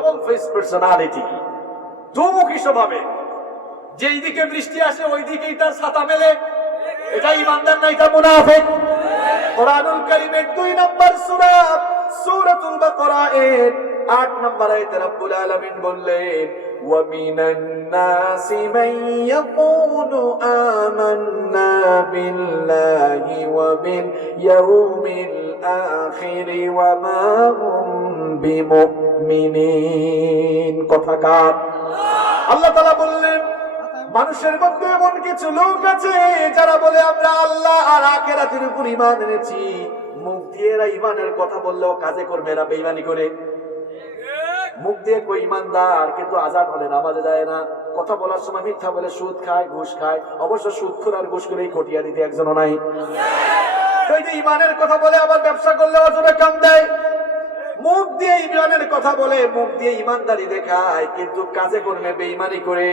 Double face personality, দুমুখী স্বভাবে। যেই দিকে বৃষ্টি আসে ওই দিকেই তার ছাতা মেলে, এটা ঈমানদার না, এটা মুনাফিক। কোরআনুল কারীমের 2 নম্বর সূরা সূরাতুল বাকারা এর 8 নম্বর আয়াতে রব্বুল আলামিন বললেন, ওয়া মিনান নাসি মান ইয়াকুলু আমান্না বিল্লাহি ওয়া বিল ইয়াউমিল আখির ওয়া মা হুম বিমুমিনিন। কথাকার আল্লাহ তাআলা বললেন, মানুষের মধ্যে এমন কিছু লোক আছে যারা বলে আমরা আল্লাহ আর আখিরাতের উপর ঈমান এনেছি, মুখ দিয়ে এরা ঈমানের কথা বললেও কাজে করবে এরা বেঈমানি করে। মুখ দিয়ে কই ঈমানদার, কিন্তু আযান হলে নামাজে যায় না, কথা বলার সময় মিথ্যা বলে, সুদ খায়, ঘুষ খায়। অবশ্য সুদখোর আর ঘুষখোর এই কটিয়া দিতে একজনও নাই। এই যে ঈমানের কথা বলে আবার ব্যবসা করলে অজরে কাম দেয়, মুখ দিয়ে ঈমানের কথা বলে, মুখ দিয়ে ঈমানদারি দেখায়, কিন্তু কাজে কর্মে বেঈমানি করে।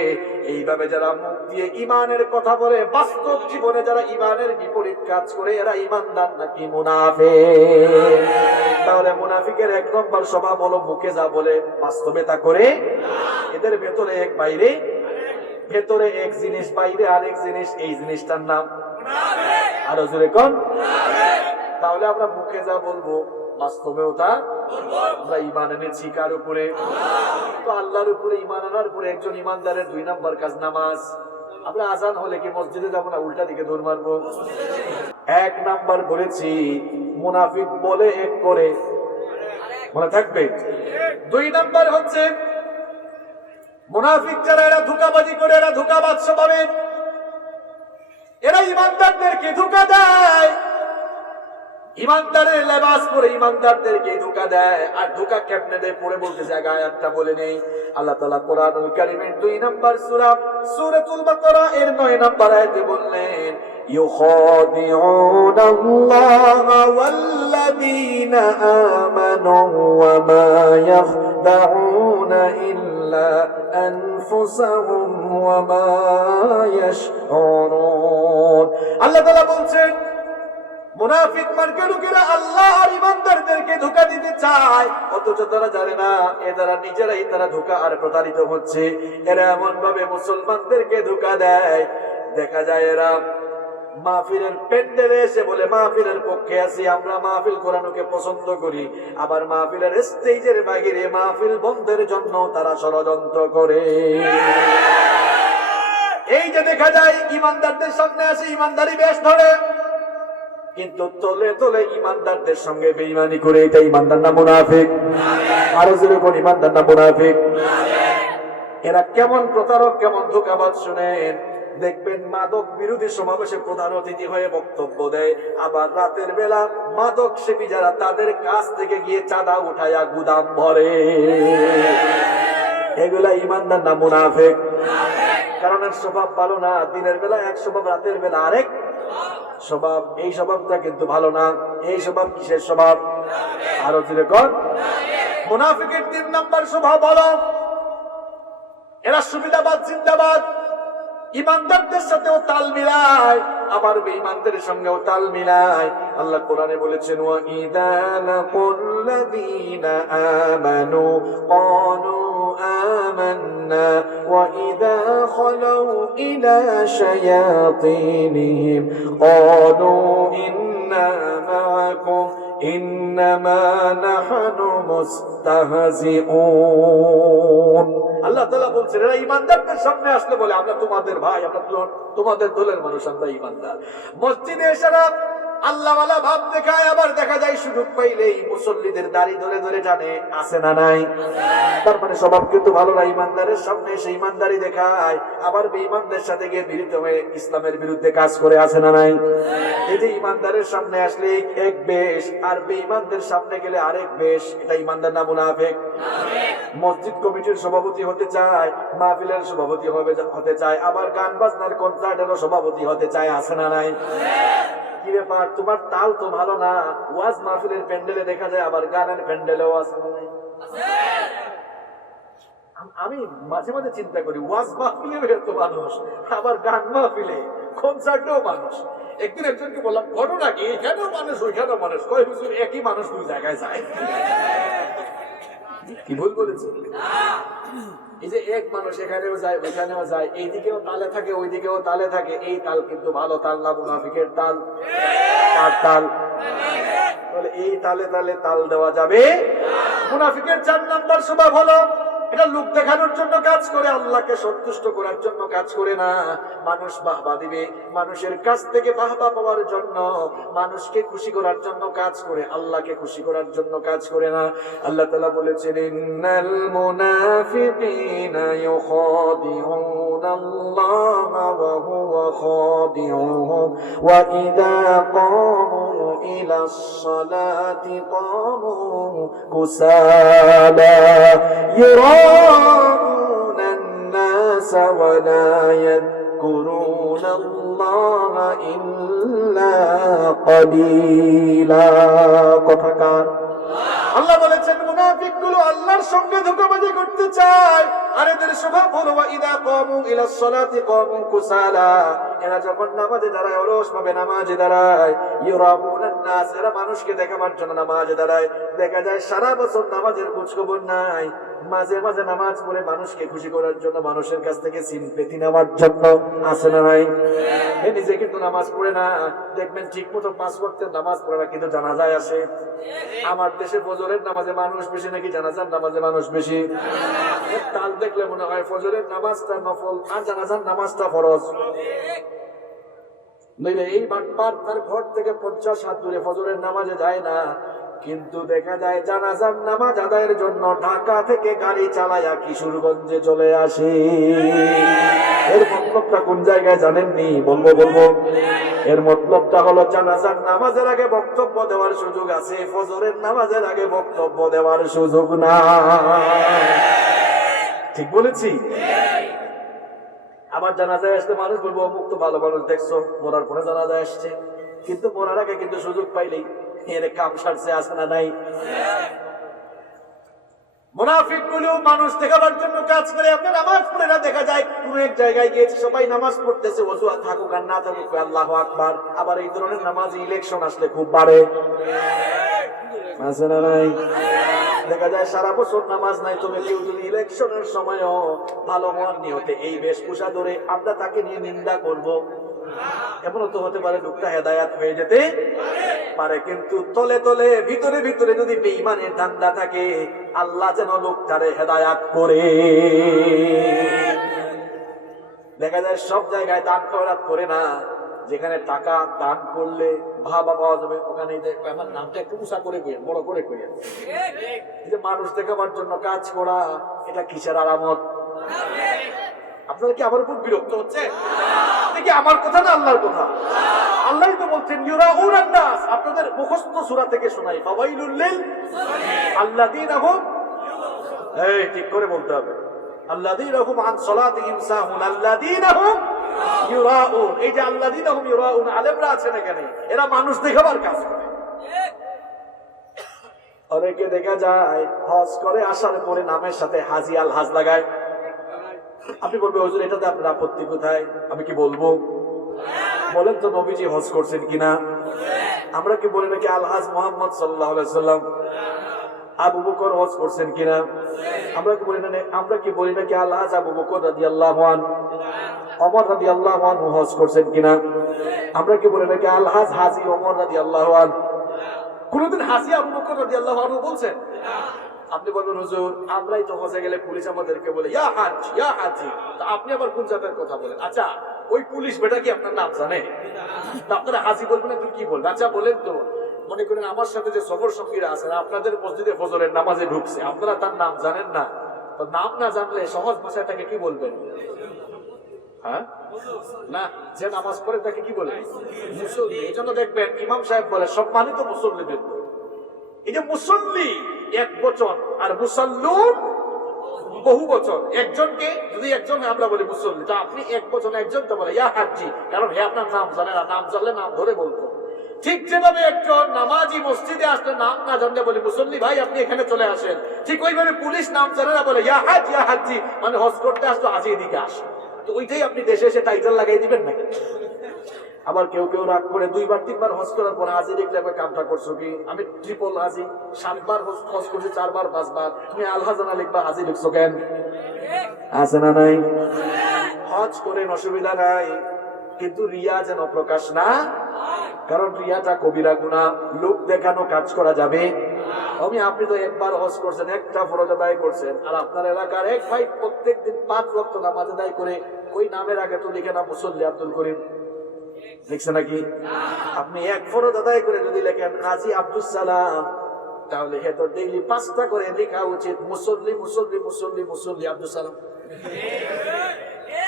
এইভাবে যারা মুখ দিয়ে ঈমানের কথা বলে, বাস্তব জীবনে যারা ঈমানের বিপরীত কাজ করে, এরা ঈমানদার নাকি মুনাফিক? তাহলে মুনাফিকের 1 নম্বর স্বভাব হলো মুখে যা বলে বাস্তবে তা করে। এদের ভেতরে এক, বাইরে, ভেতরে এক জিনিস, বাইরে আরেক জিনিস। এই জিনিসটার নাম মুনাফিক। আরো জোরে কোন? তাহলে আমরা মুখে যা বলবো বাস্তবেও তা বলবো। আমরা ঈমান এনেছি কার উপরে? তো আল্লাহর উপরে ঈমান আনার পরে একজন ঈমানদারের 2 নম্বর কাজ নামাজ। আমরা আযান হলে কি মসজিদে যাব না উল্টা দিকে দৌড় মারবো? 1 নম্বর বলেছি মুনাফিক বলে, এক করে, মনে থাকবে। 2 নম্বর হচ্ছে মুনাফিক যারা, এরা ধোঁকাবাজি করে, এরা ধোঁকাবাজ স্বভাবের, এরা ঈমানদারদেরকে ধোঁকা দেয়। ঈমানদারের লেবাস পরে ঈমানদারদেরকে ধোঁকা দেয়। আর ধোঁকা কেমনে দেয় পড়ে বলতে জায়গা আয়াতটা বলে নেই। আল্লাহ তাআলা কোরআনুল কারীমের 2 নম্বর সূরা সূরাতুল বাকারা এর 9 নম্বর আয়াতে বললেন, ইউখাদিউনাল্লাহা ওয়াল্লাযীনা আমানু ওয়া মা ইয়াখদাউনা ইল্লা আনফুসাহুম ওয়া মা ইয়াশউরুন। আল্লাহ তাআলা বলছেন, মুনাফিক মার্কা লোকেরা আল্লাহ আর ঈমানদারদেরকে ধোঁকা দিতে চায়, অথচ তারা জানে না এ দ্বারা নিজেরাই তারা ধোঁকা আর প্রতারিত হচ্ছে। এরা এমন ভাবে মুসলমানদেরকে ধোঁকা দেয়, দেখা যায় এরা মাহফিলের প্যান্ডেলে এসে বলে মাহফিলের পক্ষে আছি, আমরা মাহফিল কোরআনকে পছন্দ করি, আবার মাহফিলের স্টেজের বাইরে মাহফিল বন্ধের জন্য তারা ষড়যন্ত্র করে। এই যে দেখা যায় ঈমানদারদের সামনে আসে ঈমানদারি বেশ ধরে, কিন্তু তলে তলে ঈমানদারদের সঙ্গে বেঈমানি করে। এটা ঈমানদার না মুনাফিক? আরো জোরে কোন ঈমানদার না মুনাফিক? এরা কেমন প্রতারক, কেমন ধোঁকাবাজ শুনেন। দেখবেন মাদক বিরোধী সমাবেশে প্রধান অতিথি হয়ে বক্তব্য দেয়, আবার রাতের বেলা মাদক সেবী যারা তাদের কাছ থেকে গিয়ে চাঁদা উঠায়া গুদাম ভরে। এগুলা ঈমানদার না মুনাফিক? কারণ এর স্বভাব ভালো না। দিনের বেলা এক স্বভাব, রাতের বেলা আরেক স্বভাব। এই স্বভাবটা কিন্তু ভালো না। এই স্বভাব কিসের স্বভাব? আরো জোরে কোন? মুনাফিকের 3 নম্বর স্বভাব হলো এরা সুবিধাবাদ, জিন্দাবাদ। ঈমানদারদের সাথেও তাল মিলায়, আবার বেঈমানদের সঙ্গেও তাল মিলায়। আল্লাহ কোরআনে বলেছেন, ওয়া ইযা লাকুল্লাযীনা আমানু ক্বালু আমান্না ওয়া ইযা খালাউ ইলা শায়াতিনহিম ক্বালু ইন্না মাআকুম ইন্নামা নাহনু মুস্তাহজিউন। আল্লাহ তাআলা বলছেন এরা ঈমানদারদের সামনে আসলে বলে আমরা তোমাদের ভাই, আমরা তোমাদের দলের মানুষ, আমরা ঈমানদার। মসজিদে এসে আল্লাহওয়ালা ভাব দেখায়, আবার দেখা যায় সুযোগ পাইলেই মুসল্লিদের দাড়ি ধরে ধরে টানে। আছে না নাই? তার মানে স্বভাব কিন্তু ভালো না। ঈমানদারের সামনে এসে ঈমানদারি দেখায়, আবার বেঈমানদের সাথে গিয়ে মিলিত হয়ে ইসলামের বিরুদ্ধে কাজ করে। আছে না নাই? এই যে ঈমানদারের সামনে আসলে এক বেশ, আর বেঈমানদের সামনে গেলে আরেক বেশ। এটা ঈমানদার না মুনাফিক? মসজিদ কমিটির সভাপতি হতে চায়, মাহফিলের সভাপতি হতে চায়, আবার গান বাজনার কনসার্টেরও সভাপতি হতে চায়। আছে না নাই? কি ব্যাপার, তোমার তাল তো ভালো না। ওয়াজ মাহফিলের প্যান্ডেলে দেখা যায়, আবার গানের প্যান্ডেলেও আছে। আমি মাঝে মাঝে চিন্তা করি, ওয়াজ মাহফিলে তো মানুষ, আবার গান মাহফিলে কনসার্টেও মানুষ। একদিন একজনকে বললাম, ঘটনা কি, এখানেও মানুষ ওইখানেও মানুষ। কয় হুজুর একই মানুষ 2 জায়গায় যায়। কি ভুল বলেছি? এই যে এক মানুষ এখানেও যায় ওইখানেও যায়, এইদিকেও তালে থাকে ওইদিকেও তালে থাকে, এই তাল কিন্তু ভালো তাল না, মুনাফিকের তাল। কার তাল? বলে এই তালে তালে তাল দেওয়া যাবে। মুনাফিকের 4 নাম্বার স্বভাব হলো এটা লোক দেখানোর জন্য কাজ করে, আল্লাহকে সন্তুষ্ট করার জন্য কাজ করে না। মানুষ বাহবা দিবে, মানুষের কাছ থেকে বাহবা পাওয়ার জন্য, মানুষকে খুশি করার জন্য কাজ করে, আল্লাহকে খুশি করার জন্য কাজ করে না। আল্লাহ তাআলা বলেছেন, ইন্নাল মুনাফিকিনা ইউখাদিউনাল্লাহা ওয়া হুয়া খাদিউহুম ওয়া ইযা ক্বামু ইলাস সালাতি ক্বামু কুসালা يراءون الناس ولا يذكرون الله إلا قليلا। কথাকার আল্লাহ বলেছেন মুনাফিকগুলো আল্লাহর সঙ্গে ধোঁকাবাজি করতে চায়, আর এদের স্বভাব হলো ইদা কামু ইলাস সালাতি কামু কুসালা, এরা যখন নামাজে দাঁড়ায় অলস ভাবে নামাজে দাঁড়ায়। ইউরাবুনান নাস, এরা মানুষকে দেখাবার জন্য নামাজে দাঁড়ায়। দেখা যায় সারা বছর নামাজের খোঁজ খবর নাই, মাঝে মাঝে নামাজ পড়ে মানুষকে খুশি করার জন্য, মানুষের কাছ থেকে সিম্পেথি নেওয়ার জন্য। আছে না নাই? এ নিজে কিন্তু নামাজ পড়ে না, দেখবেন ঠিক মতো 5 ওয়াক্তের নামাজ পড়ে না, কিন্তু জানাজায় আসে। আমার দেশে ফজরের নামাজে মানুষ বেশি নাকি জানাজার নামাজে মানুষ বেশি? তাল দেখলে মনে হয় ফজরের নামাজটা নফল আর জানাজার নামাজটা ফরজ। নইলে এই বাটপার তার ঘর থেকে 50 হাত দূরে ফজরের নামাজে যায় না, কিন্তু দেখা যায় জানাজার নামাজ আদায়ের জন্য ঢাকা থেকে গাড়ি চালায়া কিশোরগঞ্জে চলে আসে। এর মতলবটা কোন জায়গায় জানেননি? বলবো। এর মতলবটা হলো জানাজার নামাজের আগে বক্তব্য দেওয়ার সুযোগ আছে, ফজরের নামাজের আগে বক্তব্য দেওয়ার সুযোগ না। ঠিক বলেছি? আবার জানাজায় আসলে মানুষ বলবো অমুক তো ভালো মানুষ দেখছো, মরার পরে জানাজায় আসছে, কিন্তু মরার আগে কিন্তু সুযোগ পাইলেই এর কাম সারছে। আসে না নাই? মুনাফিকগুলো মানুষ দেখাবার জন্য কাজ করে। আপনি নামাজ পড়ে না, দেখা যায় কোন এক জায়গায় গিয়েছে, সবাই নামাজ পড়তেছে, ওযু থাকুক আর না থাকুক আল্লাহু আকবার। আবার এই ধরনের নামাজ ইলেকশন আসলে খুব বাড়ে। আছে না নাই? দেখা যায় সারা বছর নামাজ নাই, তবে কেউ যদি ইলেকশনের সময়ও ভালো হওয়ার নিয়তে এই বেশভূষা ধরে, আমরা তাকে নিয়ে নিন্দা করব। এমনও তো হতে পারে লোকটা হেদায়াত হয়ে যেতে পারে, কিন্তু তলে তলে ভিতরে ভিতরে যদি বেঈমানের ধান্দা থাকে, আল্লাহ যেন লোকটারে হেদায়াত করে। দেখা যায় সব জায়গায় দান খয়রাত করে না, যেখানে টাকা দান করলে ভাবা পাওয়া যাবে, ওখানে আমার নামটা একটু উঁচা করে কইয়া, বড় করে কইয়া। যে মানুষ দেখাবার জন্য কাজ করা, এটা কিসের আলামত? আপনারা কি আমার উপর বিরক্ত হচ্ছে? দেখি আমার কথা না আল্লাহর কথা। আল্লাহই তো বলছেন ইউরাউনান নাস। আপনাদের মুখস্থ সূরা থেকে শোনাই, ফাওয়াইলুল লিল আল্লাযীনা হুম, এই ঠিক করে বলতে হবে, আল্লাযীনা হুম আন সালাতিহিম সাহুন, আল্লাযীনা হুম ইউরাউন। এই যে আল্লাযীনা হুম ইউরাউন, আলেমরা আছেন এখানে, এরা মানুষ দেখাবার কাজ করে। অনেকে দেখা যায় হজ করে আসার পরে নামের সাথে হাজি আল হাজ লাগায়। আপনি বলবেন হুজুর এটাতে আপনার আপত্তি কোথায়? আমি কি বলবো? বলেন তো নবীজি হজ করছেন কিনা? আমরা কি বলি নাকি আলহাজ মুহাম্মদ সাল্লাল্লাহু আলাইহি সাল্লাম? আবু বকর হজ করছেন কিনা? আমরা কি বলি নাকি আলহাজ আবু বকর রাদিয়াল্লাহু আনহু, ওমর রাদিয়াল্লাহু আনহু হজ করছেন কিনা? আমরা কি বলি নাকি আলহাজ হাজী ওমর রাদিয়াল্লাহু আনহু? কোনদিন হাজী আবু বকর রাদিয়াল্লাহু আনহু বলছেন? আপনি বলবেন হুজুর আমরাই তো হজে গেলে পুলিশ আমাদেরকে বলে ইয়া হাজ ইয়া হাজি, তা আপনি আবার কোন জাতের কথা বলেন? আচ্ছা ওই পুলিশ বেটা কি আপনার নাম জানে? আপনারা হাজি বলবেন না, তুমি কি বলবেন? আচ্ছা বলেন তো, মনে করেন আমার সাথে যে সফর সঙ্গীরা আছেন, আপনাদের মসজিদে ফজরের নামাজে ঢুকছে, আপনারা তার নাম জানেন না, তো নাম না জানলে সহজ ভাষায় তাকে কি বলবেন? হ্যাঁ না, যে নামাজ পড়ে তাকে কি বলে? মুসল্লি। এই জন্য দেখবেন ইমাম সাহেব বলে সম্মানিত মুসল্লিদের। এই যে মুসল্লি এক বচন আর মুসাল্লুন বহু বচন। একজনকে যদি একজন আমরা বলি মুসল্লি, তো আপনি এক বচন একজনকে বলে ইয়া হাজ্জি, কারণ হে আপনার নাম জানে না, নাম জানলে নাম ধরে বলতো। ঠিক যেভাবে একজন নামাজি মসজিদে আসলে নাম না জানলে বলি মুসল্লি ভাই আপনি এখানে চলে আসেন, ঠিক ওইভাবে পুলিশ নাম জানে না বলে ইয়া হাজ ইয়া হাজ্জি, মানে হজ করতে আসতো হাজি এদিকে আসে। তো ওইটাই আপনি দেশে এসে টাইটেল লাগাই দিবেন নাকি? আবার কেউ কেউ রাগ করে 2বার 3বার হজ করার পর হাজি দেখলে কামটা করছো কি, আমি ট্রিপল হাজি 7বার হজ করছি, 4বার 5বার, তুমি আলহাজানা লিখবা হাজি লিখছো কেন? আছে না নাই? হজ করেন অসুবিধা নাই, কিন্তু রিয়া যেন প্রকাশ না, কারণ রিয়াটা কবিরা গুনাহ। লোক দেখানো কাজ করা যাবে। আপনি তো 1বার হজ করছেন, একটা ফরজ আদায় করছেন, আর আপনার এলাকার এক ভাই প্রত্যেকদিন 5 ওয়াক্ত নামাজ আদায় করে, ওই নামের আগে তো লিখে না মুসল্লি আব্দুল করিম, লিখছে নাকি? আপনি 1 ফরজ আদায় করে যদি লেখেন কাজী আব্দুল সালাম, তাহলে তো ডেইলি 5টা করে লেখা উচিত মুসল্লি মুসল্লি মুসল্লি মুসল্লি আব্দুল সালাম,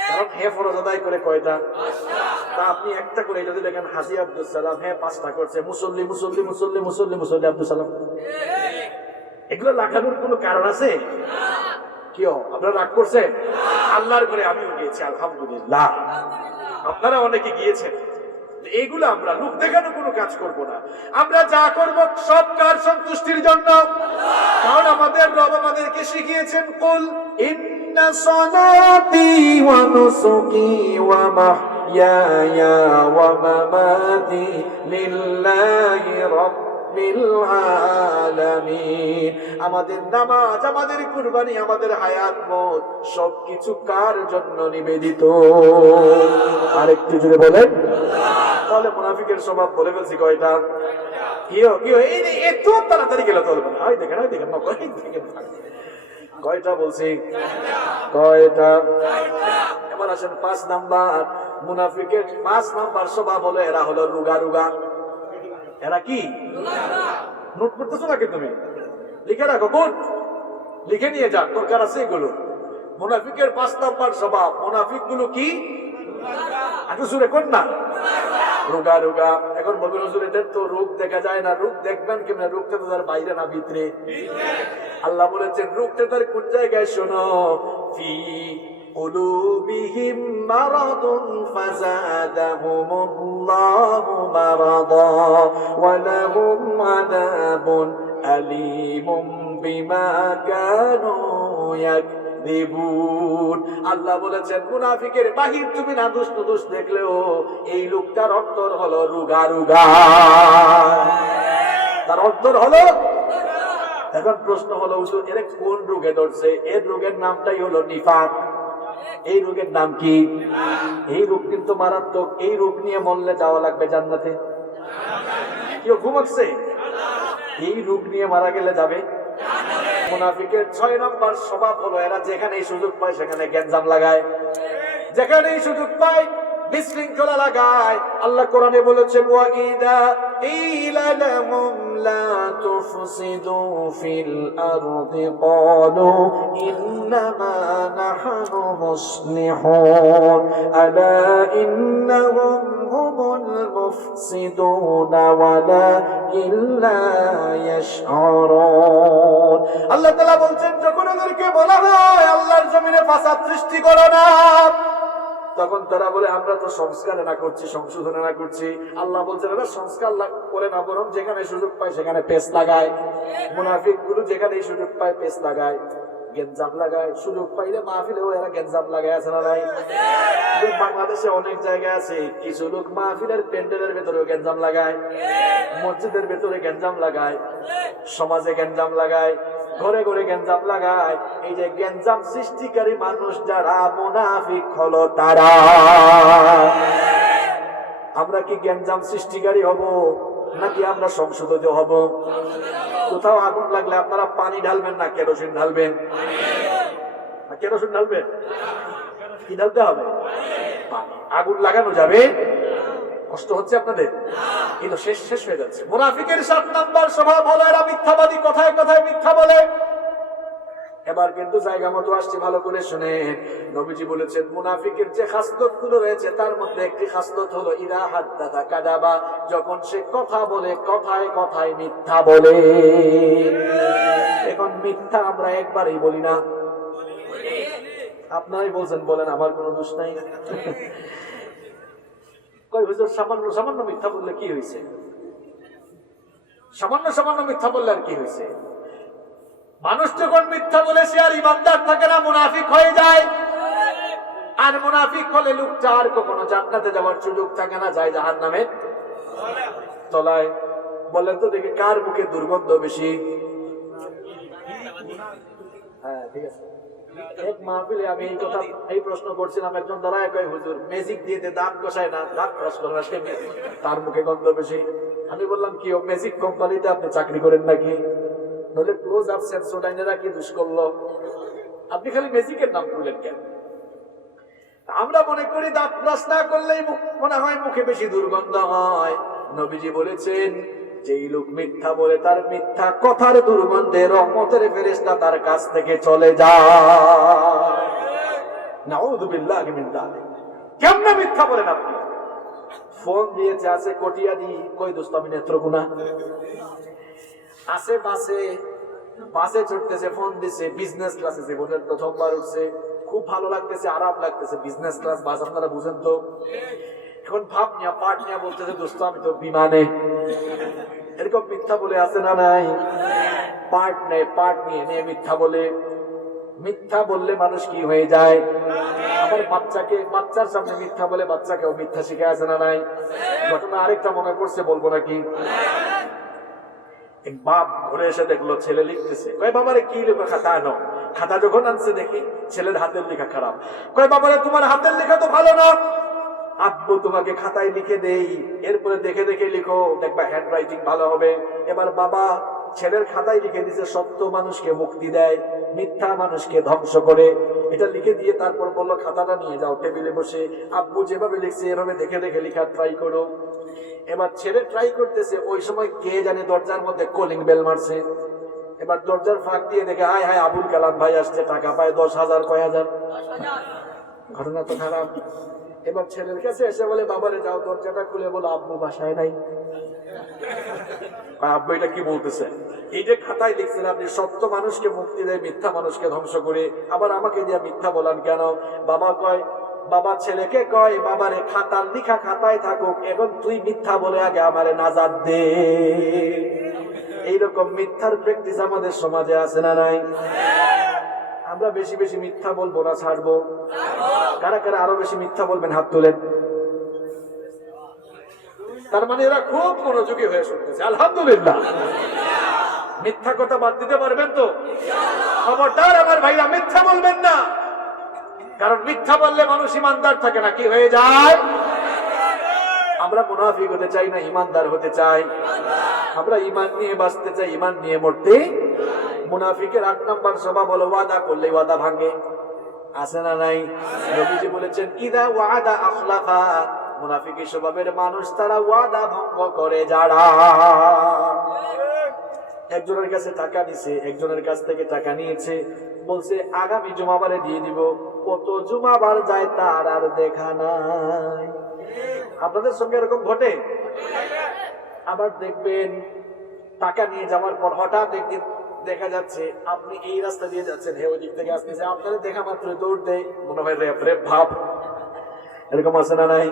কারণ ফরজ আদায় করে কয়টা? তা আপনি একটা করে যদি লেখেন হাজী আব্দুল সালাম, 5টা করছে মুসল্লি মুসল্লি মুসল্লি মুসল্লি মুসল্লি আব্দুল সালাম। এগুলো লাগানোর কোনো কারণ আছে? কেউ আপনারা রাগ করছে? আল্লাহর ঘরে আমিও গিয়েছি, আলহামদুলিল্লাহ। আপনারা অনেকে গিয়েছেন। এইগুলো আমরা লোক দেখানো কোনো কাজ করব না। আমরা যা করব সব কার সন্তুষ্টির জন্য, কারণ আমাদের রব আমাদেরকে শিখিয়েছেন, কুল ইন্না সালাতি ওয়া নুসুকি ওয়া মাহইয়ায়া ওয়া মামাতি লিল্লাহি রাব্বিল আলামিন। আমাদের নামাজ, আমাদের কুরবানি, আমাদের হায়াত মত সবকিছু কার জন্য নিবেদিত? আরেকটু জোরে বলেন। তাহলে মুনাফিকের স্বভাব বলে ফেলছি কয়টা? এই এত তাড়াতাড়ি গেল তো দেখেন কয়টা বলছি? কয়টা? এবার আসেন 5 নাম্বার। মুনাফিকের 5 নাম্বার স্বভাব হলো এরা হলো রুগা রুগা। এরা কি? নোট করতেছো নাকি তুমি? লিখে রাখো, কোন লিখে নিয়ে যান, দরকার আছে এগুলো। মুনাফিকের 5 নাম্বার স্বভাব। মুনাফিক গুলো কি? আগে সুরে কোন না? রোগা রোগা। এখন বলবেন হুজুর এদের তো রূপ দেখা যায় না। রূপ দেখবেন কেমন? রূপটা তো তার বাইরে না ভিতরে। আল্লাহ বলেছেন রূপটা তার কোন জায়গায়? শোনো, ফি কুলুবিহিম মারাদুন ফাযাদাহুমুল্লাহু মারাদা ওয়া লাহুম আযাবুন আলীমুম বিমা কানু ইয়াকযিবুন। আল্লাহ বলেছেন মুনাফিকের বাহির তুমি না দোষ দোষ দেখলেও এই লোকটার অন্তর হলো রুগা রুগা, তার অন্তর হলো। এখন প্রশ্ন হলো হুজুর এর কোন রোগে ধরছে? এর রোগের নামটাই হলো নিফাক। এই রোগের নাম কি? এই রোগ কিন্তু মারাত্মক। এই রোগ নিয়ে মরলে যাওয়া লাগবে জান্নাতে। কেউ ঘুমাচ্ছে? এই রোগ নিয়ে মারা গেলে যাবে। মুনাফিকের 6 নাম্বার স্বভাব হলো এরা যেখানেই সুযোগ পায় সেখানে গ্যাঞ্জাম লাগায়, যেখানেই সুযোগ পায় বিশৃঙ্খলা লাগায়। আল্লাহ কোরআনে বলেছেন, ওয়া ইদা ইলা লাহুম লা তুফসিদু ফিল আরদি ক্বালু ইন্নামা নাহনু মুসলিহুন আলা ইন্নাহুম হুমুল মুফসিদুনা ওয়ালাকিন লা ইয়াশউরুন। আল্লাহ তাআলা বলছেন যখন ওদেরকে বলা হয় আল্লাহর জমিনে ফাসাদ সৃষ্টি করো না, তখন তারা বলে আমরা তো সংস্কার না করছি, সংশোধন না করছি। আল্লাহ বলছেন এরা সংস্কার করে না, বরং যেখানে সুযোগ পায় সেখানে পেস লাগায়। মুনাফিক গুলো যেখানে সুযোগ পায় পেস লাগায়, গেঞ্জাম লাগায়। সুযোগ পাইলে মাহফিলেও এরা গেঞ্জাম লাগায়, আছে না নাই? বাংলাদেশে অনেক জায়গায় আছে কিছু লোক মাহফিলের প্যান্ডেলের ভেতরেও গেঞ্জাম লাগায়, মসজিদের ভেতরে গেঞ্জাম লাগায়, সমাজে গেঞ্জাম লাগায়, ঘরে ঘরে গেঞ্জাম লাগায়। এই যে গেঞ্জাম সৃষ্টিকারী মানুষ যারা, মুনাফিক হলো তারা। আমরা কি গেঞ্জাম সৃষ্টিকারী হব নাকি আমরা সংশোধিত হব? কোথাও আগুন লাগলে আপনারা পানি ঢালবেন না কেরোসিন ঢালবেন? কেরোসিন ঢালবেন? কি ঢালতে হবে? আগুন লাগানো যাবে? কষ্ট হচ্ছে আপনাদের? এই তো শেষ হয়ে যাচ্ছে। মুনাফিকের 7 নাম্বার স্বভাব হলো এরা মিথ্যাবাদী, কথায় কথায় মিথ্যা বলে। এবার কিন্তু জায়গা মতো আসছে, ভালো করে শুনে। নবীজি বলেছেন মুনাফিকের যে খাসলত গুলো রয়েছে তার মধ্যে একটি খাসলত হলো ইদা হাদ্দাথা কাযাবা, যখন সে কথা বলে কথায় কথায় মিথ্যা বলে। এখন মিথ্যা আমরা একবারই বলি না, আপনারাই বলছেন, বলেন, আমার কোনো দোষ নাই। কই হুজুর সামান্য সামান্য মিথ্যা বললে কি হয়েছে? সামান্য সামান্য মিথ্যা বললে আর কি হয়েছে? মানুষ যখন মিথ্যা বলে সে আর ইমানদার থাকে না, মুনাফিক হয়ে যায়। আর মুনাফিক হলে লোকটা আর কখনো জান্নাতে যাওয়ার সুযোগ থাকে না, যায় জাহান্নামের তলায়। বলেন তো দেখি কার মুখে দুর্গন্ধ বেশি? হ্যাঁ ঠিক আছে। এক মাহফিলে আমি এই প্রশ্ন করছিলাম, একজন দাঁড়ায় কয় হুজুর ম্যাজিক দিয়ে দাঁত কষায় না, দাঁত ব্রাশ করে না, তার মুখে গন্ধ বেশি। আমি বললাম কি ও ম্যাজিক কোম্পানিতে আপনি চাকরি করেন নাকি? নইলে ক্লোজ আপ সেন্সোডাইনেরা কি দোষ করলো? আপনি খালি ম্যাজিকের নাম করলেন কেন? আমরা মনে করি দাঁত ব্রাশ না করলেই মনে হয় মুখে বেশি দুর্গন্ধ হয়। নবীজি বলেছেন যেই লোক মিথ্যা বলে তার মিথ্যা কথার দুর্গন্ধে রহমতের ফেরেশতা তার কাছ থেকে চলে যায়। নাউযু বিল্লাহি মিন যালিক। কেমনে মিথ্যা বলেন আপনি? ফোন দিয়েছে আছে কটিয়াদি, কই দোস্ত আমি নেত্রকোনা আছে, বাসে চড়তেছে, ফোন দিছে বিজনেস ক্লাসে, জীবনের প্রথমবার উঠছে, খুব ভালো লাগতেছে, আরাম লাগতেছে, বিজনেস ক্লাস বাস, আপনারা বুঝেন তো। এখন ভাব নিয়ে পাট নিয়ে বলতেছে দোস্ত আমি তো বিমানে। এরকম মিথ্যা বলে আছে না নাই? পাট নেই, পাট নিয়ে মিথ্যা বলে। মিথ্যা বললে মানুষ কি হয়ে যায়? আমার বাচ্চার সামনে মিথ্যা বলে বাচ্চাকেও মিথ্যা শিখে আছে না নাই? ঘটনা আরেকটা মনে পড়ছে, বলবো নাকি? এক বাপ ঘুরে এসে দেখলো ছেলে লিখতেছে, কয় বাবারে কি লেখা? খাতা আনো। খাতা যখন আনছে দেখি ছেলের হাতের লেখা খারাপ। কয় বাবারে তোমার হাতের লেখা তো ভালো না, আব্বু তোমাকে খাতায় লিখে দেই, এরপরে দেখে দেখে লিখো, দেখবা হ্যান্ড রাইটিং ভালো হবে। এবার বাবা ছেলের খাতায় লিখে দিছে সত্য মানুষকে মুক্তি দেয়, মিথ্যা মানুষকে ধ্বংস করে। এটা লিখে দিয়ে তারপর বললো খাতাটা নিয়ে যাও টেবিলে বসে, আব্বু যেভাবে লিখছে এভাবে দেখে দেখে লেখা ট্রাই করো। এবার ছেলে ট্রাই করতেছে, ওই সময় কে জানে দরজার মধ্যে কলিং বেল মারছে। এবার দরজার ফাঁক দিয়ে দেখে হায় হায় আবুল কালাম ভাই আসছে, টাকা পায় 10,000, কয় হাজার। ঘটনা তো খারাপ। এবার ছেলের কাছে এসে বলে বাবারে যাও দরজাটা খুলে বলো আব্বু বাসায় নাই। আব্বু এটা কি বলতেছে? এই যে খাতায় লিখছেন আপনি সত্য মানুষকে মুক্তি দেয়, মিথ্যা মানুষকে ধ্বংস করে, আবার আমাকে দিয়ে মিথ্যা বলান কেন? বাবা ছেলেকে কয় বাবারে খাতার লিখা খাতায় থাকুক, এখন তুই মিথ্যা বলে আগে আমারে নাজাত দে। এইরকম মিথ্যার প্র্যাকটিস আমাদের সমাজে আছে না নাই? আমরা বেশি বেশি মিথ্যা বলবো না ছাড়বো? কারা কারা আরো বেশি মিথ্যা বলবেন হাত তুলেন। তার মানে এরা খুব মনোযোগী হয়ে শুনতেছে, আলহামদুলিল্লাহ। মিথ্যা কথা বাদ দিতে পারবেন তো? খবরদার আমার ভাইরা মিথ্যা বলবেন না, কারণ মিথ্যা বললে মানুষ ইমানদার থাকে না, কি হয়ে যায়? আমরা মুনাফিক হতে চাই না, ইমানদার হতে চাই। আমরা ইমান নিয়ে বাঁচতে চাই, ইমান নিয়ে মরতে। মুনাফিকের 8 নম্বর স্বভাব হলো ওয়াদা করলে ওয়াদা ভাঙে, আছে না নাই? নবীজি বলেছেন ইদা ওয়াদা আখলাফা। মুনাফিকের স্বভাবের মানুষ তারা ওয়াদা ভঙ্গ করে। যারা একজনের কাছে টাকা নিছে, একজনের কাছ থেকে টাকা নিয়েছে, বলছে আগামী জুমাবারে দিয়ে দিব, কত জুমাবার যায় তার আর দেখা নাই। আপনাদের সঙ্গে এরকম ঘটে? আবার দেখবেন টাকা নিয়ে যাওয়ার পর হঠাৎ একদিন দেখা যাচ্ছে আপনি এই রাস্তা দিয়ে যাচ্ছেন, হে ওই দিক থেকে আসতেছে, আপনাদের দেখা মাত্র দৌড় দেয়, মনে হয় রেপ ভাব। এরকম আছে না নাই?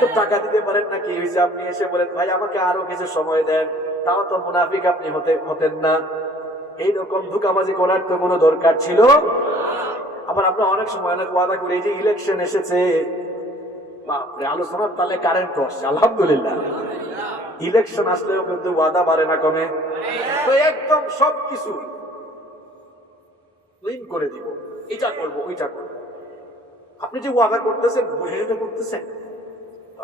তো টাকা দিতে পারেন না, কি হয়েছে? আপনি এসে বলেন ভাই আমাকে আরো কিছু সময় দেন, তাও তো মুনাফিক আপনি হতেন না। এইরকম ধোঁকাবাজি করার তো কোনো দরকার ছিল? আবার আমরা অনেক সময় অনেক ওয়াদা করি, এই যে ইলেকশন এসেছে, বাপরে আলোচনার তালে কারেন্ট আসছে, আলহামদুলিল্লাহ। ইলেকশন আসলেও কিন্তু ওয়াদা বাড়ে না কমে। তো একদম সবকিছু ক্লিন করে দিব, এটা করবো ওইটা করবো। আপনি যে ওয়াদা করতেছেন বুঝে যেতে করতেছেন।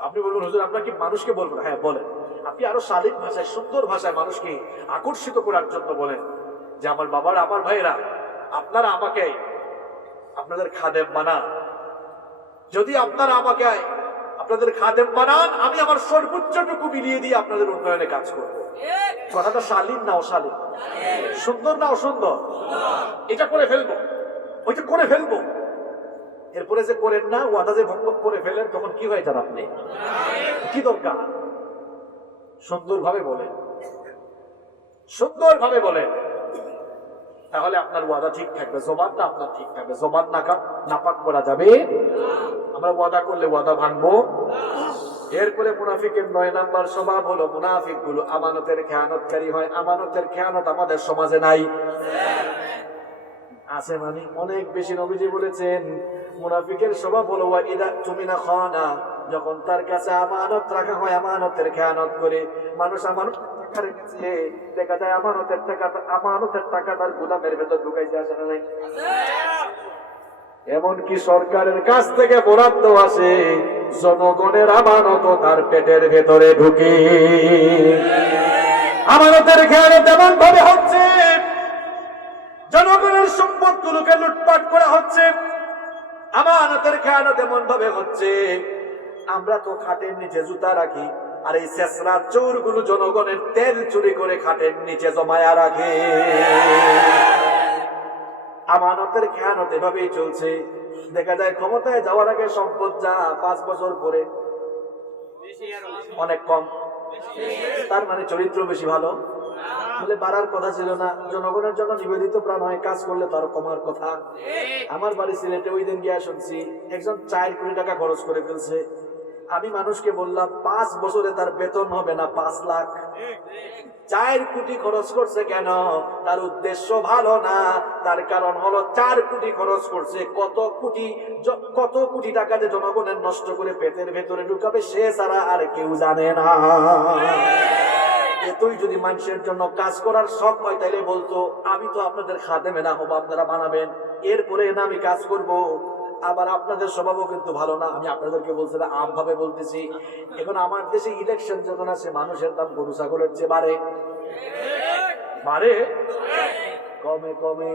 আপনি বলবেন হুজুর আপনার কি মানুষকে বলবেন? হ্যাঁ বলেন। আপনি আরো শালীন ভাষায়, সুন্দর ভাষায় মানুষকে আকর্ষিত করার জন্য বলেন যে আমার বাবারা, আমার ভাইরা, আপনারা আমাকে আপনাদের খাদেম বানান। যদি আপনারা আমাকে আপনাদের খাদেম বানান, আমি আমার সর্বোচ্চটুকু মিলিয়ে দিয়ে আপনাদের উন্নয়নে কাজ করব। কথাটা শালীন না অশালীন? সুন্দর না অসুন্দর? এটা করে ফেলবো, ওইটা করে ফেলবো। এরপরে যে করেন না, ওয়াদা যে ভঙ্গ করে ফেলেন, তখন কি হয়ে যান আপনি? কি দরকার? সুন্দরভাবে বলেন, সুন্দরভাবে বলেন, তাহলে আপনার ওয়াদা ঠিক থাকবে, জবানটা আপনার ঠিক থাকবে। জবান নাপাক করা যাবে। আমরা ওয়াদা করলে ওয়াদা ভাঙবো। এরপরে মুনাফিকের 9 নম্বর স্বভাব হলো মুনাফিক গুলো আমানতের খেয়ানতকারী হয়। আমানতের খেয়ানত আমাদের সমাজে নাই। আছে মানে অনেক বেশি। নবীজি বলেছেন মুনাফিকের স্বভাব হলো ইদা তুমিনা খানা, যখন তার কাছে আমানত রাখা হয় আমানতের খেয়ানত করে। মানুষ আমানত রেখেছে, দেখা যায় আমানতের টাকা তার গোদামের ভেতর ঢুকাইতে আসে না নাই? এমনকি সরকারের কাছ থেকে বরাদ্দ আসে, জনগণের আমানত তার পেটের ভেতরে ঢুকে। আমানতের খেয়ানত এমন ভাবে হচ্ছে, জনগণের সম্পদগুলোকে লুটপাট করা হচ্ছে। আমানতের খেয়ানত এমন ভাবে হচ্ছে, আমরা তো খাটের নিচে জুতা রাখি, আর এই শেষরা চোর গুলো জনগণের তেল চুরি করে খাটের নিচে জমায়া রাখে। আমানতের খেয়ানত এভাবেই চলছে। দেখা যায় ক্ষমতায় যাওয়ার আগে সম্পদ যা 5 বছর পরে অনেক কম, তার মানে চরিত্র বেশি ভালো। বলে বাড়ার কথা ছিল না, জনগণের জন্য নিবেদিত প্রাণ হয়, কাজ করলে তার কমার কথা। আমার বাড়ি সিলেটে ওই দিন গিয়া শুনছি একজন 4 কোটি টাকা খরচ করে ফেলছে। আমি মানুষকে বললাম 5 বছরে তার বেতন হবে না 5 লাখ। 4 কোটি খরচ করছে কেন? তার উদ্দেশ্য ভালো না, তার কারণ হলো 4 কোটি খরচ করছে, কত কোটি টাকা যে জনগণের নষ্ট করে পেটের ভেতরে ঢুকাবে সে ছাড়া আর কেউ জানে না। এতই যদি মানুষের জন্য কাজ করার শখ হয় তাইলে বলতো আমি তো আপনাদের খাদেমে না হবো, আপনারা বানাবেন, এরপরে না আমি কাজ করব। আবার আপনাদের স্বভাবও কিন্তু ভালো না, আমি আপনাদেরকে বলছি না, আমভাবে বলতেছি। এখন আমার দেশে ইলেকশন যখন আসে মানুষের দাম গরু ছাগলের চেয়ে বাড়ে। কমে কমে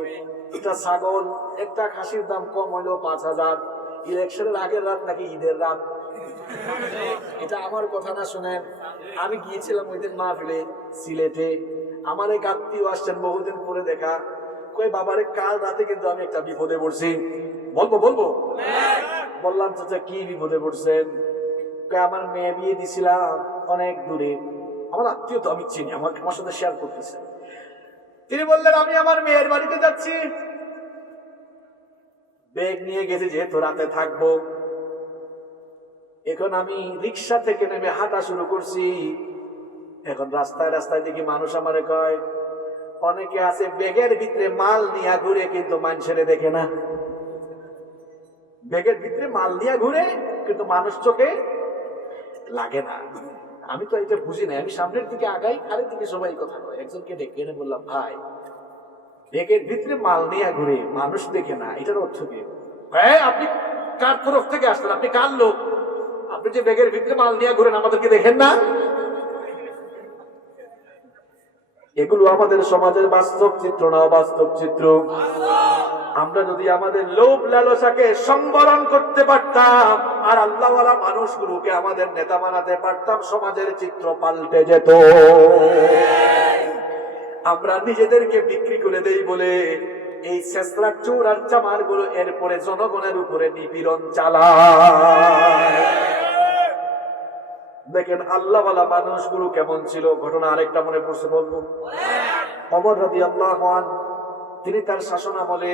একটা ছাগল, একটা খাসির দাম কম হইলো 5,000। ইলেকশনের আগের রাত নাকি ঈদের রাত, এটা আমার কথা না শুনেন। আমি গিয়েছিলাম ওই দিন মাহফিলে সিলেটে, আমার এক আত্মীয় আসছেন বহুদিন পরে দেখা, কই বাবারে কাল রাতে কিন্তু আমি একটা বিপদে পড়ছি। বলবো বললাম চাচা কি বিপদে পড়ছেন? আমার মেয়ে বিয়ে দিছিলাম অনেক দূরে, আমার আত্মীয় তো আমি চিনি, আমার সাথে শেয়ার করতেছে। তিনি বললেন আমি আমার মেয়ের বাড়িতে যাচ্ছি, ব্যাগ নিয়ে গেছি যেহেতু রাতে থাকবো। এখন আমি রিক্সা থেকে নেমে হাঁটা শুরু করছি। এখন রাস্তায় রাস্তায় দেখি মানুষ আমারে কয়, অনেকে আছে ব্যাগের ভিতরে মাল নিয়ে ঘুরে কিন্তু মানুষের দেখে না। ব্যাগের ভিতরে মাল নিয়ে ঘুরে কিন্তু মানুষ চোখে লাগে না। আমি তো এটা বুঝি না, আমি সামনের দিকে আগাই, আরেক দিকে সবাই কথা কয়। একজনকে ডেকে এনে বললাম, ভাই ব্যাগের ভিতরে মাল নিয়ে ঘুরে মানুষ দেখে না, এটার অর্থ কি? হ্যাঁ আপনি কার তরফ থেকে আসলেন, আপনি কার লোক? আপনি যে ব্যাগের ভিতরে মাল নিয়ে ঘুরেন আমাদেরকে দেখেন না? এগুলো আমাদের সমাজের বাস্তব চিত্র না অবাস্তব চিত্র? আমরা যদি আমাদের লোভ লালসাকে সংবরণ করতে পারতাম আর আল্লাহওয়ালা মানুষগুলোকে আমাদের নেতা বানাতে পারতাম, সমাজের চিত্র পাল্টে যেত। আমরা নিজেদেরকে বিক্রি করে দেই বলে এই শেষরা চোর আর চামার গুলো এরপরে জনগণের উপরে নিপীড়ন চালায়। দেখেন আল্লাহওয়ালা মানুষগুলো কেমন ছিল। ঘটনা আরেকটা মনে পড়ছে, বলবো। ওমর রাদিয়াল্লাহু আনহু তিনি তার শাসন আমলে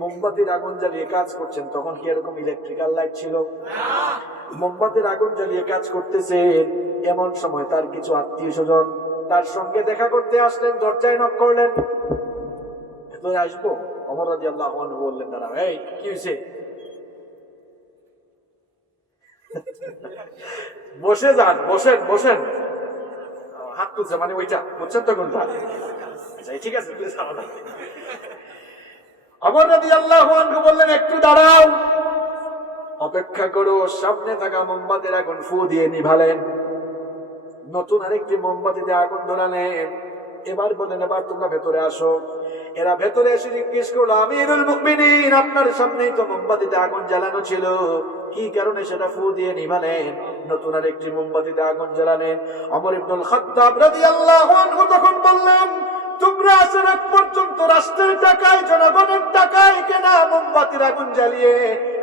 মোমবাতির আগুন জ্বালিয়ে কাজ করছেন। তখন কি এরকম ইলেকট্রিক্যাল লাইট ছিল? মোমবাতির আগুন জ্বালিয়ে কাজ করতেছেন। এমন সময় তার কিছু আত্মীয় স্বজন তার সঙ্গে দেখা করতে আসলেন, দরজায় নক করলেন। ভেতরে আসবো? ওমর রাদিয়াল্লাহু আনহু বললেন, দাঁড়াও, এই কি হয়েছে? বসে যান, বসেন। হাত তুলছে মানে ওইটা, বুঝছেন তো কোনটা? আচ্ছা ঠিক আছে, ওমর রাদিয়াল্লাহু আনহু বললেন, একটু দাঁড়াও, অপেক্ষা করো। সামনে থাকা মোমবাতির আগুন ফু দিয়ে নিভালেন, নতুন আরেকটি মোমবাতিতে আগুন ধরালেন। এবার বলেন, এবার তোমরা ভেতরে আসো। এরা ভেতরে এসে জিজ্ঞেস করলো, আমিরুল মুমিনিন আপনার সামনেই তো মোমবাতিতে আগুন জ্বালানো ছিল, কি কারণে সেটা ফু দিয়ে নিভালেন? নতুন আরেকটি মোমবাতিতে আগুন জ্বালালেন। ওমর ইবনুল খাত্তাব রাদিয়াল্লাহু আনহু তখন বললেন, তোমরা আসার আগ পর্যন্ত রাষ্ট্রের টাকায় জনগণের টাকায় কেনা মোমবাতির আগুন জ্বালিয়ে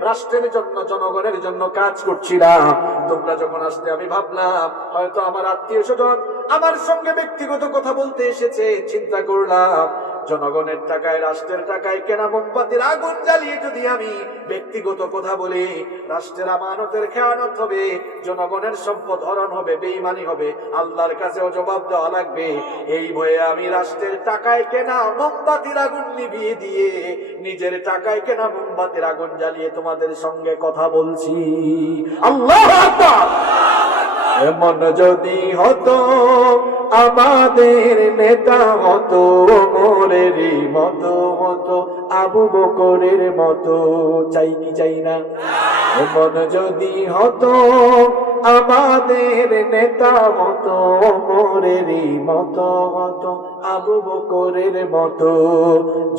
রাষ্ট্রের জন্য জনগণের জন্য কাজ করছিলাম। তোমরা যখন আসতে আমি ভাবলাম হয়তো আমার আত্মীয় স্বজন আমার সঙ্গে ব্যক্তিগত কথা বলতে এসেছে। চিন্তা করলাম জনগণের টাকায়, রাষ্ট্রের টাকায় কেনা মোমবাতির আগুন জ্বালিয়ে যদি আমি ব্যক্তিগত কথা বলি, রাষ্ট্রের আমানতের খেয়ানত হবে, জনগণের সম্পদ হরণ হবে, বেঈমানি হবে, আল্লাহর কাছেও জবাব দেওয়া লাগবে। এই ভয়ে আমি রাষ্ট্রের টাকায় কেনা মোমবাতির আগুন নিভিয়ে দিয়ে নিজের টাকায় কেনা মোমবাতির আগুন জ্বালিয়ে তোমাদের সঙ্গে কথা বলছি। আল্লাহু আকবার। এমন যদি হতো আমাদের নেতা হতো ওমরেরই মতো, হতো আবু বকরের মতো, চাই কি চাই না? এমন যদি হতো আমাদের নেতা হতো ওমরেরই মতো, হতো আবু বকরের মতো,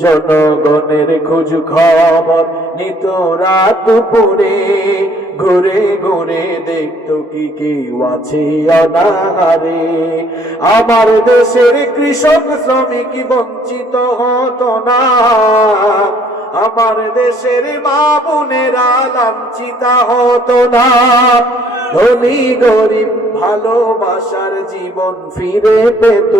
জনগণের খোঁজ খবর নিত রাত দুপুরে, ঘুরে ঘুরে দেখতো কি কেউ আছে অনাহারে। আমার দেশের কৃষক শ্রমিক বঞ্চিত হতো না, আমার দেশের মা বোনেরা লাঞ্ছিত হতো না, ধনী গরিব ভালোবাসার জীবন ফিরে পেত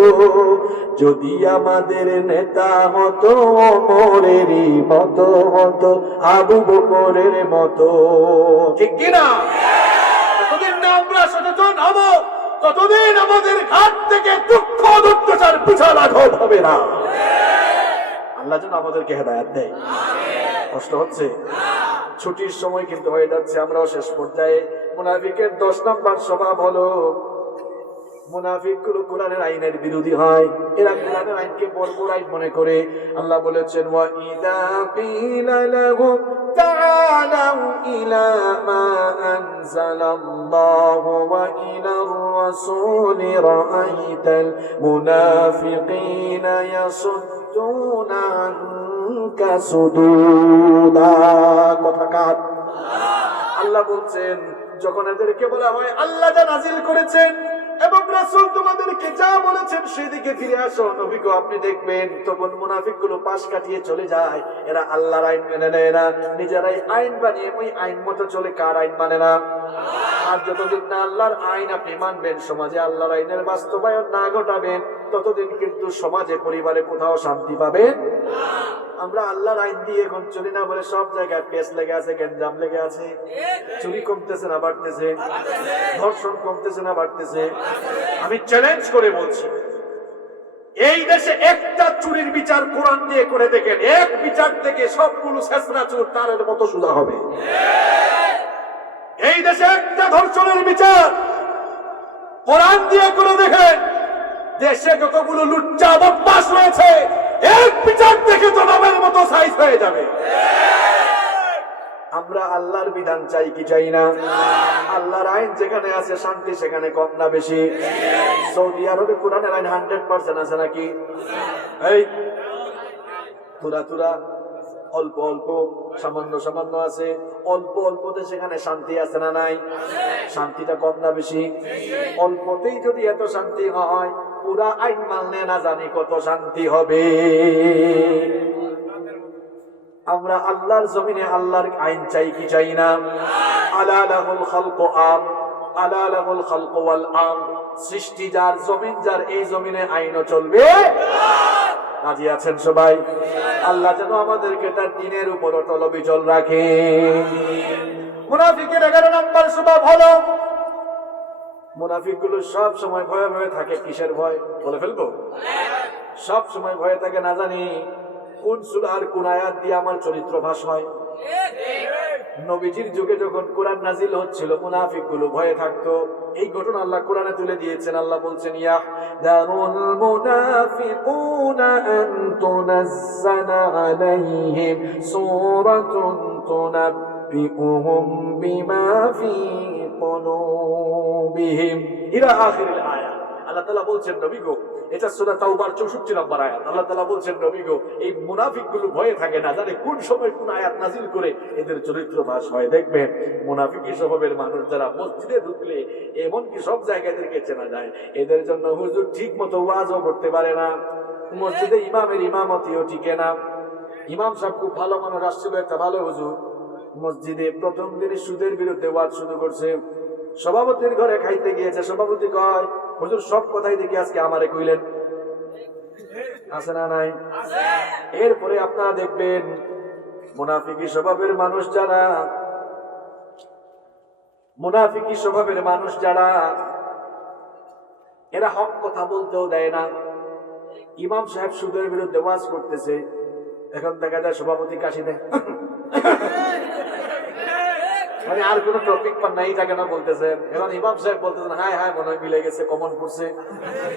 যদি আমাদের নেতা হতো ওমরেরই মতো, হতো আবু বকরের মতো। ঠিক কিনা? যতদিন না আমরা সচেতন হব ততদিন আমাদের ঘাট থেকে দুঃখ অত্যাচার পিছা লাঘব হবে না। আল্লাহ যেন আমাদেরকে হেদায়েত দেয়। কষ্ট হচ্ছে, ছুটির সময় কিন্তু হয়ে যাচ্ছে, আমরাও শেষ পর্যায়ে। মুনাফিকের 10 নম্বর স্বভাব হলো, মুনাফিকগুলো কোরআনের আইনের বিরোধী হয়, এরা কোরআনের আইনকে বর্বর আইন মনে করে। আল্লাহ বলেছেন, ওয়া ইযা কিলা লাহুম তাআলাউ ইলা মা আনজালাল্লাহু ওয়া ইলার রাসূলি রাআইতাল মুনাফিকিনা ইয়াসুদ্দুনা আনকা সুদুদা। কথা কাট। আল্লাহ বলছেন, যখন এদেরকে বলা হয় আল্লাহ যা নাজিল করেছেন এবং রাসূল তোমাদেরকে যা বলেছেন সেদিকে ফিরে আসো, নবী গো আপনি দেখবেন তখন মুনাফিকগুলো পাশ কাটিয়ে চলে যায়। এরা আল্লাহর আইন মেনে নেয় না, নিজেরাই আইন বানিয়ে ওই আইন মতো চলে। কার আইন মানে না? আর যতদিন না আল্লাহর আইন আপনি মানবেন, সমাজে আল্লাহর আইনের বাস্তবায়ন না ঘটাবেন, ততদিন কিন্তু সমাজে পরিবারে কোথাও শান্তি পাবেন। আমরা আল্লাহর আইন দিয়ে এখন চলি না বলে সব জায়গায় পেস লেগে আছে, গ্যাঞ্জাম লেগে আছে। চুরি কমতেছে না বাড়তেছে? ধর্ষণ কমতেছে না বাড়তেছে? আমি চ্যালেঞ্জ করে বলছি, এই দেশে একটা চুরির বিচার কোরআন দিয়ে করে দেখেন, এক বিচার থেকে সবগুলো শেষরা চোর তারের মতো সোজা হবে। এই দেশে একটা ধর্ষণের বিচার কোরআন দিয়ে করে দেখেন, দেশে যতগুলো লুচ্চা বদমাশ রয়েছে এক বিচার থেকে জনাবের মতো সাইজ হয়ে যাবে। আমরা আল্লাহর বিধান চাই কি চাই না? আল্লাহর আইন যেখানে আছে শান্তি সেখানে কম না বেশি? সৌদি আরবে কোরআনের আইন 100% আছে নাকি? এই তুরা তুরা অল্প অল্প সামান্য সামান্য আছে, অল্প অল্পতে সেখানে শান্তি আছে না নাই? শান্তিটা কম না বেশি? অল্পতেই যদি এত শান্তি হয়, পুরা আইন মানলে না জানি কত শান্তি হবে। আমরা আল্লাহর জমিনে আল্লাহর আইন চাই কি চাই না? আলা লাহুল খালকু আম, আলা লাহুল খালকু ওয়াল আম। সৃষ্টি যার, জমিন যার, এই জমিনে আইনও চলবে। রাজি আছেন সবাই? আল্লাহ যেন আমাদেরকে তার দ্বীনের উপর অটল অবিচল রাখে। মুনাফিকের 11 নম্বর স্বভাব হলো, মুনাফিকগুলো সব সময় ভয়ে ভয়ে থাকে। কিসের ভয় বলে ফেলবো? সব সময় ভয়ে থাকে, না জানি কোন সূরার কোন আয়াত দিয়ে আমার চরিত্র ফাঁস হয়। নবীজির যুগে যখন কোরআন নাজিল হচ্ছিল মুনাফিকগুলো ভয়ে থাকতো। এই ঘটনা আল্লাহ কোরআনে তুলে দিয়েছেন। আল্লাহ বলছেন, ইয়াহদারুল মুনাফিকুনা আন তুনাজ্জালা আলাইহিম সূরাতুন তুনাব্বিউহুম বিমা ফি কুলুবিহিম ইলা আখিরিল আয়াত। আল্লাহ তাআলা বলছেন, নবী গো, এটা সূরা তাওবার 64 নম্বর আয়াত। আল্লাহ তাআলা বলছেন, নবী গো, এই মুনাফিকগুলো ভয়ে থাকে, না জানে কোন সময় কোন আয়াত নাজিল করে এদের চরিত্র ফাঁস হয়। দেখবেন মুনাফিকি স্বভাবের মানুষ যারা মসজিদে ঢুকলে এমনকি সব জায়গায় এদেরকে চেনা যায়। এদের জন্য হুজুর ঠিক মতো ওয়াজও করতে পারে না, মসজিদে ইমামের ইমামতিও টিকে না। ইমাম সাহেব খুব ভালো মানুষ, আসছিল একটা ভালো হুজুর, মসজিদে প্রথম দিনে সুদের বিরুদ্ধে ওয়াজ শুরু করছে। সভাপতির ঘরে খাইতে গিয়েছে, সভাপতি কয়, হুজুর সব কথাই দেখি আজকে আমারে কইলেন। আছে না নাই? এরপরে আপনারা দেখবেন মুনাফিকি স্বভাবের মানুষ যারা এরা হক কথা বলতেও দেয় না। ইমাম সাহেব সুদের বিরুদ্ধে ওয়াজ করতেছে, এখন দেখা যায় সভাপতি কাশি দেয়, মানে আর কোন টপিক পান নাই, থাকে না বলতেছেন। এখন ইমাম সাহেব বলতেছেন হায় হায় মনে হয় মিলে গেছে, কমন পড়ছে,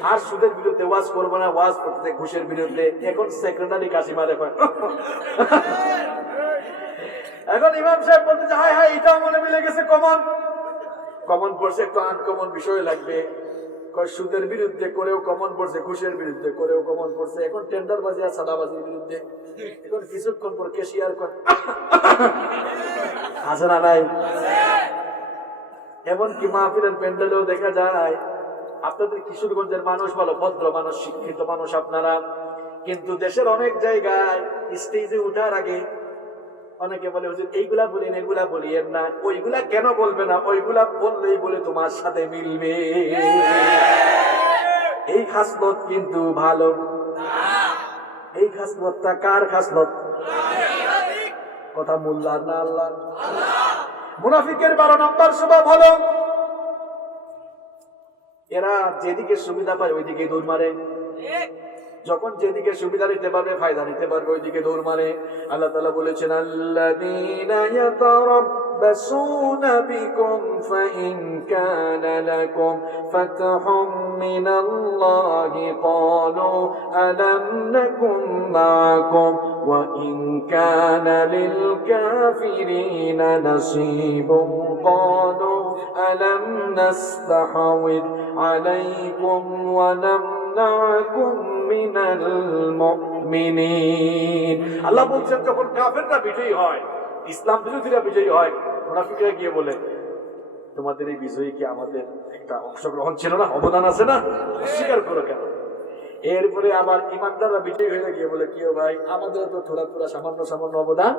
আর সুদের বিরুদ্ধে ওয়াজ করবো না, ওয়াজ করতে ঘুষের বিরুদ্ধে। এখন সেক্রেটারি কাশি মারে। এখন ইমাম সাহেব বলতেছে হায় হায় এটাও মনে মিলে গেছে, কমন পড়ছে, একটু আনকমন বিষয় লাগবে। সুদের বিরুদ্ধে করেও কমন পড়ছে, ঘুষের বিরুদ্ধে করেও কমন পড়ছে, এখন টেন্ডারবাজি আর সাদাবাজির বিরুদ্ধে। এখন কিছুক্ষণ পর কেশিয়ার আছে না নাই? এমনকি মাহফিলের প্যান্ডেলেও দেখা যায়। আপনাদের কিশোরগঞ্জের মানুষ ভালো, ভদ্র মানুষ, শিক্ষিত মানুষ আপনারা, কিন্তু দেশের অনেক জায়গায় স্টেজে উঠার আগে অনেকে বলে হুজুর এইগুলা বলেন, এগুলা বলিয়েন না। ওইগুলা কেন বলবে না? ওইগুলা বললেই বলে তোমার সাথে মিলবে। এই খাসলত কিন্তু ভালো। এই খাসলতটা কার খাসলত? কথা মোল্লার না আল্লাহ? মুনাফিকের 12 নম্বর স্বভাব হলো এরা যেদিকে সুবিধা পায় ওইদিকে দৌড় মারে। যখন যেদিকে সুবিধা নিতে পারবে, ফায়দা নিতে পারবে, ওইদিকে দৌড় মারে। আল্লাহ তাআলা বলেছেন আল্লাযীনা ইয়াতারাব্বাসুনা বিকুম ফাইন কানা লাকুম ফাতহুম মিনাল্লাহি ক্বালু আলাম নাকুম মাআকুম ওয়া ইন কানা লিল কাফিরিনা নাসীবুন ক্বালু আলাম নাস্তাহওয়িদ আলাইকুম ওয়া আল্লাহ বলছেন যখন কাফেররা বিজয়ী হয়, ইসলাম বিরোধীরা বিজয়ী হয়, মুনাফিকরা গিয়ে বলে তোমাদের এই বিজয়ী কি আমাদের একটা অংশগ্রহণ ছিল না, অবদান আছে না, অস্বীকার করো কেন? এরপরে আবার ইমানদাররা বিজয়ী হয়ে গিয়ে বলে কি ভাই আমাদের তো থোড়া সামান্য অবদান।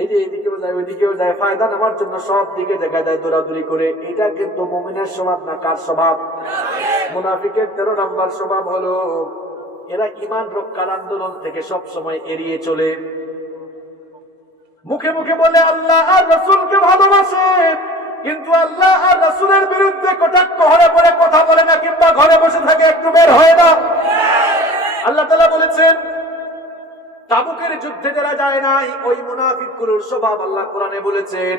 এই যে এদিকেও যায় ওইদিকেও যায়, ফায়দা নেওয়ার জন্য সব দিকে দেখা যায় দৌড়াদৌড়ি করে। এটা কিন্তু মুমিনের স্বভাব না, কার স্বভাব? মুনাফিকের 13 নম্বর স্বভাব হলো এরা ঈমান রক্ষার আন্দোলন থেকে সব সময় এড়িয়ে চলে। মুখে মুখে বলে আল্লাহ আর রাসূলকে ভালোবাসে, কিন্তু আল্লাহ আর রাসূলের বিরুদ্ধে কটাক্ষ হলে পরে কথা বলে না, কিংবা ঘরে বসে থাকে, একটু বের হয় না। আল্লাহ তাআলা বলেছেন তাবুকের যুদ্ধে যারা যায় নাই ওই মুনাফিকগুলোর স্বভাব আল্লাহ কোরআনে বলেছেন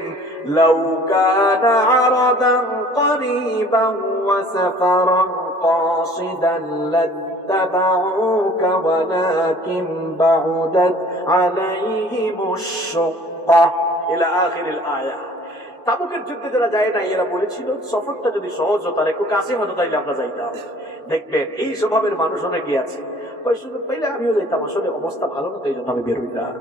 লাউ কানা আরাদান করিবান ওয়া সাফারান কাসিদান লাত্তাবাউকা ওয়ালাকিন বাউদাত আলাইহিমুশ শুক্কা ইলা আখিরিল আয়াহ। তাবুকের যুদ্ধে যারা যায় না এরা বলেছিল সফরটা যদি সহজ হতো আর একটু কাছে হতো তাইলে আমরা যাইতাম। দেখবেন এই স্বভাবের মানুষ অনেকে আছে, সুযোগ পাইলে আমিও যাইতাম, আসলে অবস্থা ভালো না, এই জন্য আমি বের হইতাম।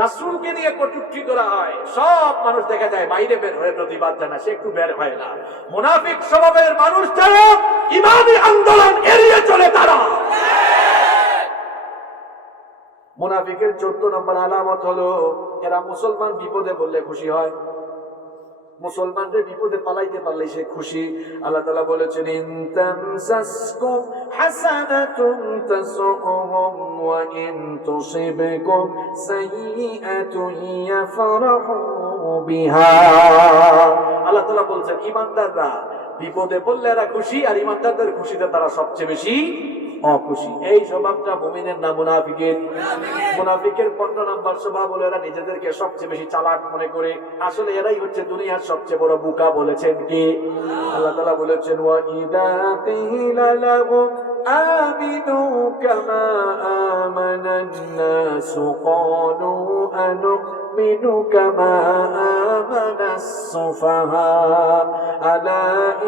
রাসূলকে নিয়ে কটূক্তি করা হয়, সব মানুষ দেখা যায় বাইরে বের হয়ে প্রতিবাদ জানায়, সে একটু বের হয় না। মুনাফিক স্বভাবের মানুষ যারা ইমানি আন্দোলন এড়িয়ে চলে তারা। মুনাফিকের 14 নম্বর আলামত হলো এরা মুসলমান বিপদে বললে খুশি হয়, মুসলমানদের বিপদে পালাইতে পারলে সে খুশি। আল্লাহ তাআলা বলেছেন ইন তামসাসকুম হাসানাতুন তাসুহুম ওয়া ইন তুসিবকুম সাইয়্যাতুন ইয়াফরাহু বিহা। আল্লাহ তাআলা বলেছেন ঈমানদাররা বিপদে পড়লে এরা খুশি, আর ঈমানদারদের খুশিতে তারা সবচেয়ে বেশি অখুশি। এই স্বভাবটা মুমিনের না মুনাফিকের? মুনাফিকের 15 নম্বর স্বভাব হলো এরা নিজেদেরকে সবচেয়ে বেশি চালাক মনে করে, আসলে এরাই হচ্ছে দুনিয়ার সবচেয়ে বড় বোকা। বলেছেন কি? আল্লাহ তাআলা বলেছেন ওয়া ইযা কিলা লাহুম আমিনু কামা আমানান নাসু ক্বালু আনু'মিনু কামা আমানাস সুফাহা আলা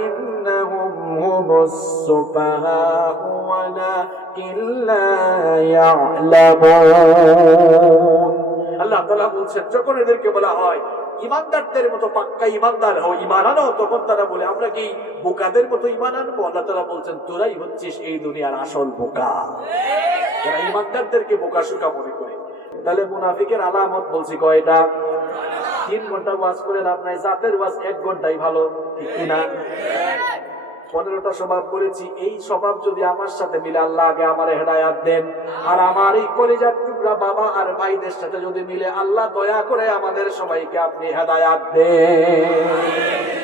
ইন্নাহুম হুমুস সুফাহা ওয়ালাকিন লা ইয়ালামুন। আল্লাহ তাআলা বলছেন যখন এদেরকে বলা হয় ঈমানদারদের মতো পাক্কা ঈমানদার হও, ঈমান আনো, তখন তারা বলে আমরা কি বোকাদের মতো ঈমান আনবো? আল্লাহ তাআলা বলছেন তোরাই হচ্ছিস এই দুনিয়ার আসল বোকা। যারা ঈমানদারদেরকে বোকাশোকা মনে করে। তাহলে মুনাফিকের আলামত বলছি কয়টা? 3 ঘন্টা ওয়াজ করে লাভ নাই, জাতের ওয়াজ 1 ঘন্টাই ভালো, ঠিক কিনা? 15টা স্বভাব বলেছি, এই স্বভাব যদি আমার সাথে মিলে আল্লাহ আগে আমার হেদায়াত দেন, আর আমার এই কলিজার টুকরা বাবা আর ভাইদের সাথে যদি মিলে আল্লাহ দয়া করে আমাদের সবাইকে আপনি হেদায়াত দেন।